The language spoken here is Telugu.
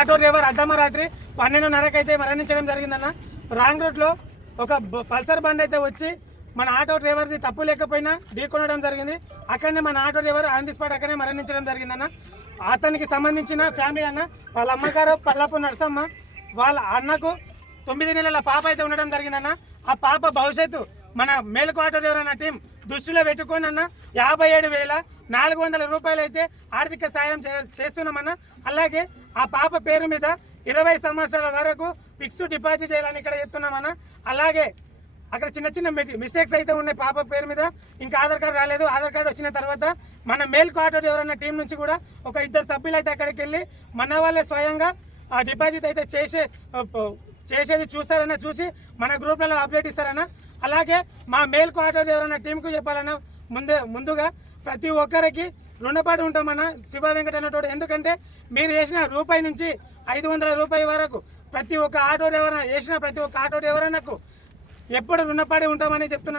ఆటో డ్రైవర్ అద్దమ్మ రాత్రి పన్నెండున్నరకు అయితే మరణించడం జరిగిందన్న. రాంగ్ రూట్లో ఒక బ- పల్సర్ బండ్ అయితే వచ్చి మన ఆటో డ్రైవర్ది తప్పు లేకపోయినా ఢీకొనడం జరిగింది. అక్కడనే మన auto driver on the spot అక్కడనే మరణించడం జరిగిందన్న. అతనికి సంబంధించిన ఫ్యామిలీ అన్న వాళ్ళ అమ్మగారు పల్లపు నర్సమ్మ వాళ్ళ అన్నకు తొమ్మిది నెలల పాప అయితే ఉండడం జరిగిందన్న. ఆ పాప భవిష్యత్తు మన మేలుకు ఆటో డ్రైవర్ అన్న టీం దృష్టిలో పెట్టుకొని అన్న యాభై ఏడు వేల నాలుగు వందల రూపాయలు అయితే ఆర్థిక సాయం చే- చేస్తున్నామన్న. అలాగే ఆ పాప పేరు మీద ఇరవై సంవత్సరాల వరకు ఫిక్స్డ్ డిపాజిట్ చేయాలని ఇక్కడ చెప్తున్నామన్న. అలాగే అక్కడ చిన్న చిన్న మిస్టేక్స్ అయితే ఉన్నాయి పాప పేరు మీద. ఇంకా ఆధార్ కార్డు రాలేదు. ఆధార్ కార్డు వచ్చిన తర్వాత మన మేల్ క్వార్టర్ ఎవరన్నా టీం నుంచి కూడా ఒక ఇద్దరు సభ్యులు అయితే అక్కడికి వెళ్ళి మన వాళ్ళే స్వయంగా ఆ డిపాజిట్ అయితే చేసే చేసేది చూస్తారన్న చూసి మన గ్రూప్లలో అప్డేట్ ఇస్తారన్న. అలాగే మా మేల్ క్వార్టర్ ఎవరన్నా టీంకు చెప్పాలన్నా ముందే ముందుగా ప్రతి ఒక్కరికి రుణపడి ఉంటామన్న శివ వెంకట అన్నతోడు. ఎందుకంటే మీరు వేసిన రూపాయి నుంచి ఐదు వందల రూపాయల వరకు ప్రతి ఒక్క ఆటో డ్రైవర్ వేసిన ప్రతి ఒక్క ఆటో డ్రైవర్ నాకు ఎప్పుడు రుణపడి ఉంటామని చెప్తున్నాను